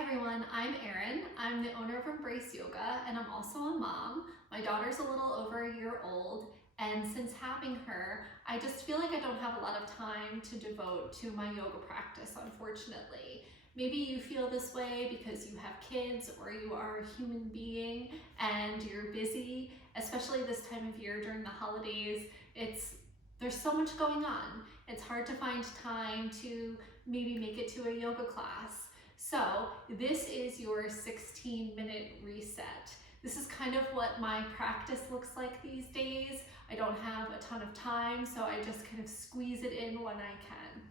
everyone, I'm Erin. I'm the owner of Embrace Yoga and I'm also a mom. My daughter's a little over a year old, and since having her, I just feel like I don't have a lot of time to devote to my yoga practice, unfortunately. Maybe you feel this way because you have kids or you are a human being and you're busy, especially this time of year during the holidays. There's so much going on. It's hard to find time to maybe make it to a yoga class. So this is your 16-minute reset. This is kind of what my practice looks like these days. I don't have a ton of time, so I just kind of squeeze it in when I can.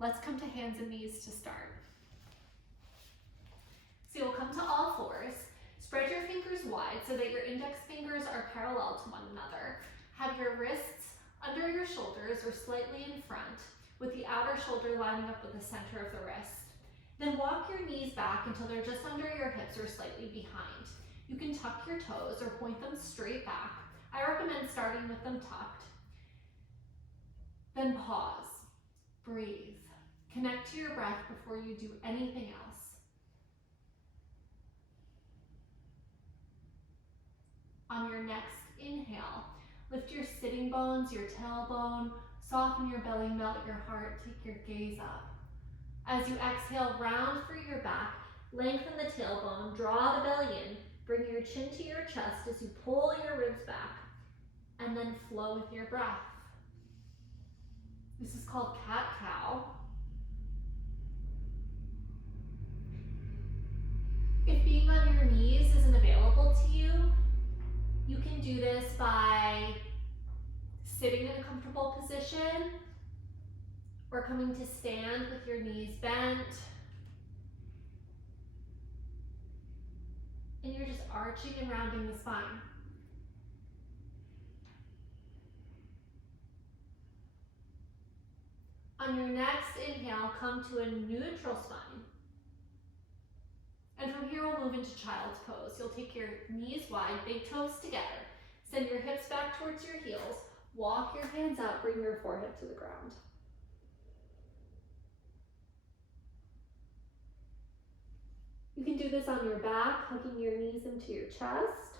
Let's come to hands and knees to start. So you'll come to all fours. Spread your fingers wide so that your index fingers are parallel to one another. Have your wrists under your shoulders or slightly in front, with the outer shoulder lining up with the center of the wrist. Then walk your knees back until they're just under your hips or slightly behind. You can tuck your toes or point them straight back. I recommend starting with them tucked. Then pause, breathe. Connect to your breath before you do anything else. On your next inhale, lift your sitting bones, your tailbone, soften your belly, melt your heart, take your gaze up. As you exhale, round through your back, lengthen the tailbone, draw the belly in, bring your chin to your chest as you pull your ribs back, and then flow with your breath. This is called cat-cow. If being on your knees isn't available to you, you can do this by sitting in a comfortable position or coming to stand with your knees bent. And you're just arching and rounding the spine. On your next inhale, come to a neutral spine. And from here, we'll move into child's pose. You'll take your knees wide, big toes together. Send your hips back towards your heels. Walk your hands out, bring your forehead to the ground. You can do this on your back, hugging your knees into your chest.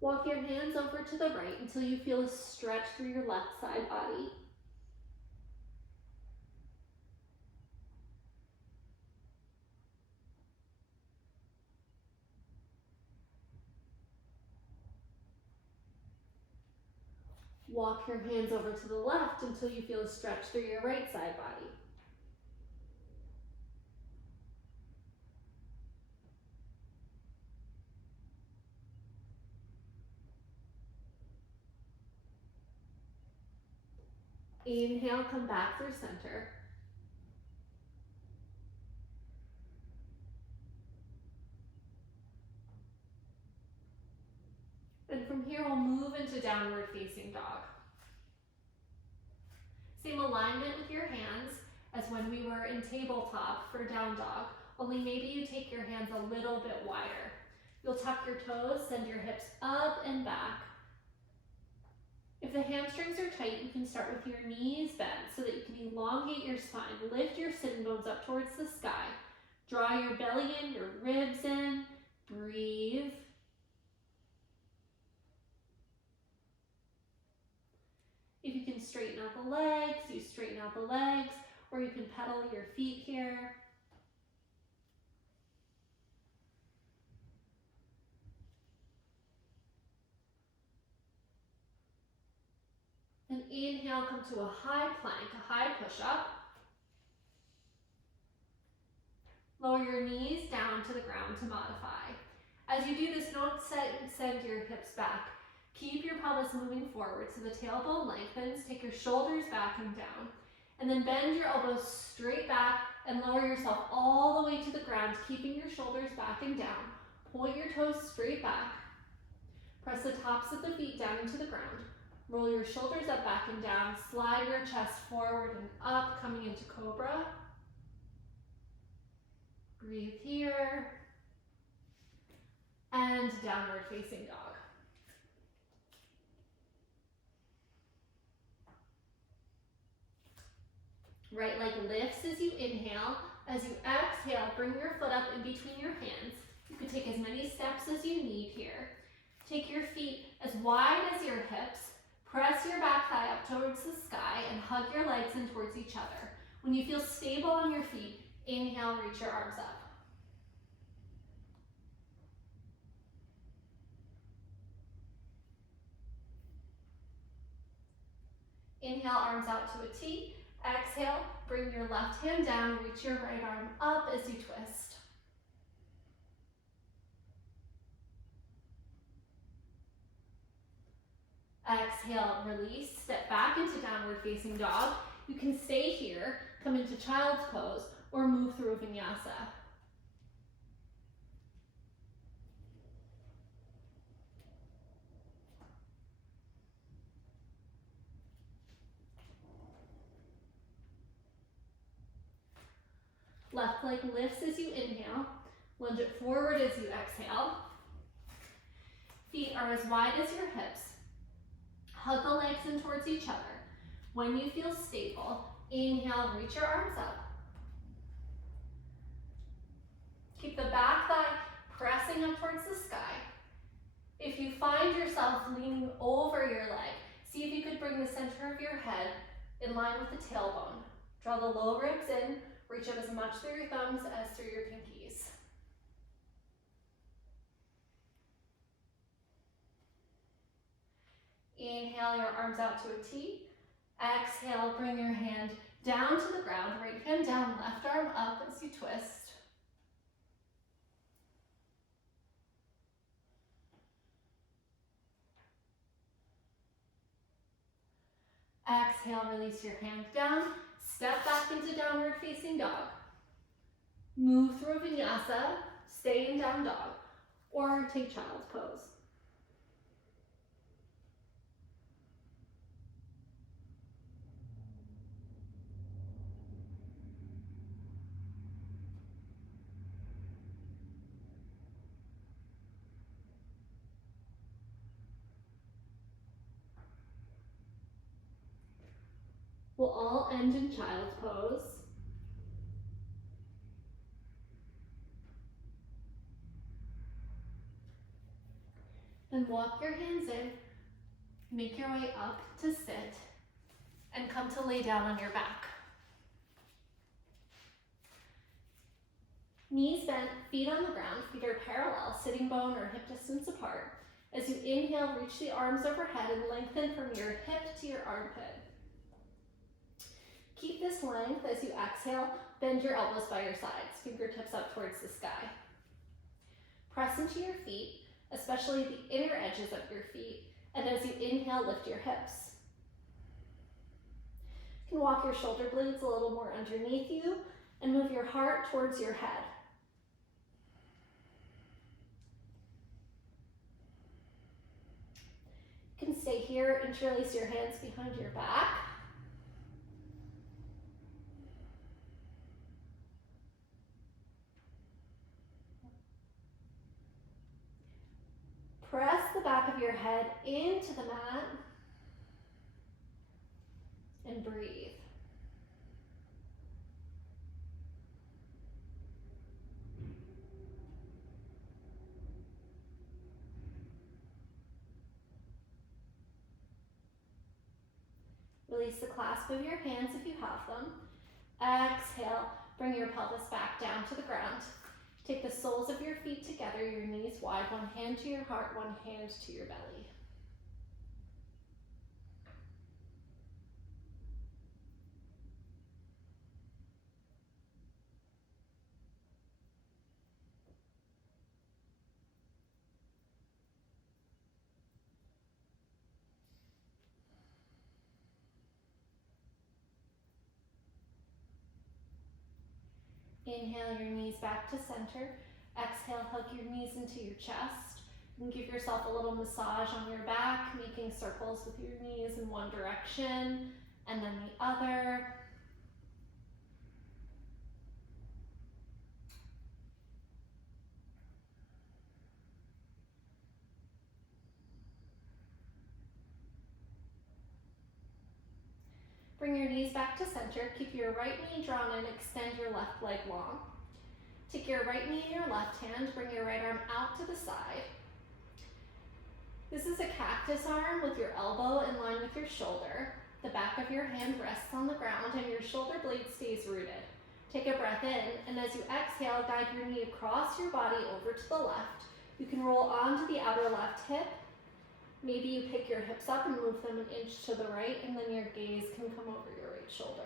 Walk your hands over to the right until you feel a stretch through your left side body. Walk your hands over to the left until you feel a stretch through your right side body. Inhale, come back through center. And from here, we'll move into downward facing dog. Same alignment with your hands as when we were in tabletop for down dog, only maybe you take your hands a little bit wider. You'll tuck your toes, send your hips up and back. If the hamstrings are tight, you can start with your knees bent so that you can elongate your spine. Lift your sitting bones up towards the sky. Draw your belly in, your ribs in. Breathe. If you can straighten out the legs, you straighten out the legs, or you can pedal your feet here. And inhale, come to a high plank, a high push-up. Lower your knees down to the ground to modify. As you do this, don't send your hips back. Keep your pelvis moving forward so the tailbone lengthens. Take your shoulders back and down. And then bend your elbows straight back and lower yourself all the way to the ground, keeping your shoulders back and down. Point your toes straight back. Press the tops of the feet down into the ground. Roll your shoulders up, back and down. Slide your chest forward and up, coming into cobra. Breathe here. And downward facing dog. Right leg lifts as you inhale. As you exhale, bring your foot up in between your hands. You can take as many steps as you need here. Take your feet as wide as your hips. Press your back thigh up towards the sky and hug your legs in towards each other. When you feel stable on your feet, inhale, reach your arms up. Inhale, arms out to a T. Exhale, bring your left hand down, reach your right arm up as you twist. Exhale, release, step back into downward facing dog. You can stay here, come into child's pose, or move through vinyasa. Left leg lifts as you inhale. Lunge it forward as you exhale. Feet are as wide as your hips. Hug the legs in towards each other. When you feel stable, inhale, reach your arms up. Keep the back thigh pressing up towards the sky. If you find yourself leaning over your leg, see if you could bring the center of your head in line with the tailbone. Draw the low ribs in, reach up as much through your thumbs as through your pinkies. Inhale your arms out to a T. Exhale, bring your hand down to the ground, right hand down, left arm up as you twist. Exhale, release your hand down, step back into downward facing dog. Move through vinyasa, stay in down dog, or take child's pose. We'll all end in child's pose. Then walk your hands in, make your way up to sit, and come to lay down on your back. Knees bent, feet on the ground, feet are parallel, sitting bone or hip distance apart. As you inhale, reach the arms overhead and lengthen from your hip to your armpit. Keep this length as you exhale, bend your elbows by your sides, fingertips up towards the sky. Press into your feet, especially the inner edges of your feet, and as you inhale, lift your hips. You can walk your shoulder blades a little more underneath you and move your heart towards your head. You can stay here, interlace your hands behind your back. Press the back of your head into the mat and breathe. Release the clasp of your hands if you have them. Exhale, bring your pelvis back down to the ground. Take the soles of your feet together, your knees wide, one hand to your heart, one hand to your belly. Inhale your knees back to center. Exhale, hug your knees into your chest. And give yourself a little massage on your back, making circles with your knees in one direction and then the other. Bring your knees back to center. Keep your right knee drawn in. Extend your left leg long. Take your right knee in your left hand. Bring your right arm out to the side. This is a cactus arm with your elbow in line with your shoulder. The back of your hand rests on the ground and your shoulder blade stays rooted. Take a breath in, and as you exhale, guide your knee across your body over to the left. You can roll onto the outer left hip. Maybe you pick your hips up and move them an inch to the right, and then your gaze can come over your right shoulder.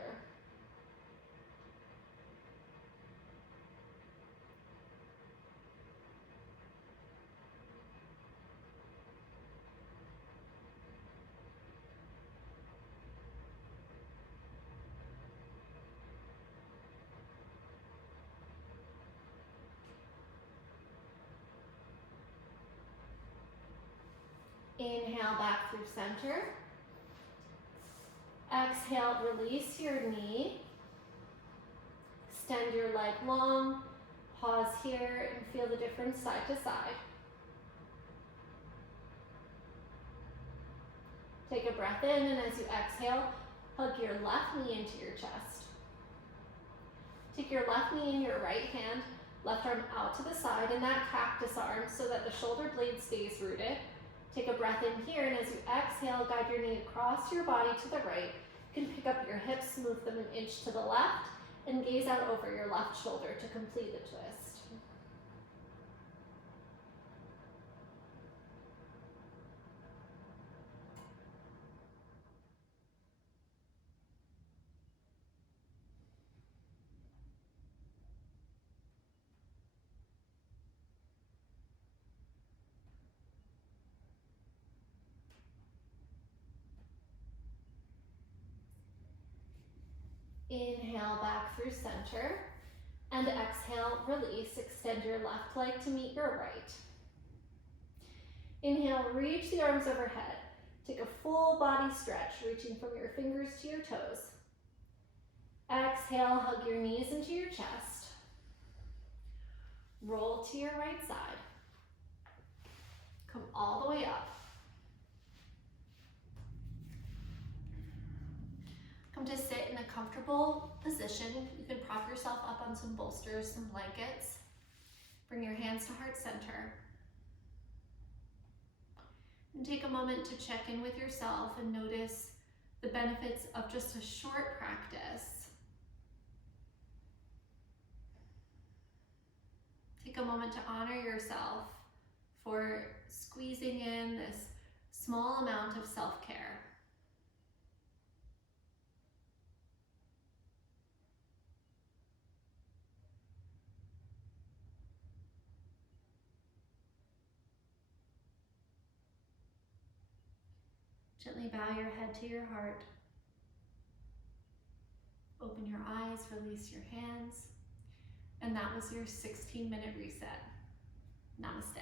Inhale back through center. Exhale, release your knee. Extend your leg long. Pause here and feel the difference side to side. Take a breath in, and as you exhale, hug your left knee into your chest. Take your left knee in your right hand, left arm out to the side in that cactus arm so that the shoulder blade stays rooted. Take a breath in here, and as you exhale, guide your knee across your body to the right. You can pick up your hips, move them an inch to the left, and gaze out over your left shoulder to complete the twist. Inhale back through center, and exhale, release. Extend your left leg to meet your right. Inhale, reach the arms overhead. Take a full body stretch, reaching from your fingers to your toes. Exhale, hug your knees into your chest. Roll to your right side. Come all the way up. Come to sit in a comfortable position. You can prop yourself up on some bolsters, some blankets. Bring your hands to heart center. And take a moment to check in with yourself and notice the benefits of just a short practice. Take a moment to honor yourself for squeezing in this small amount of self-care. Gently bow your head to your heart. Open your eyes, release your hands. And that was your 16-minute reset. Namaste.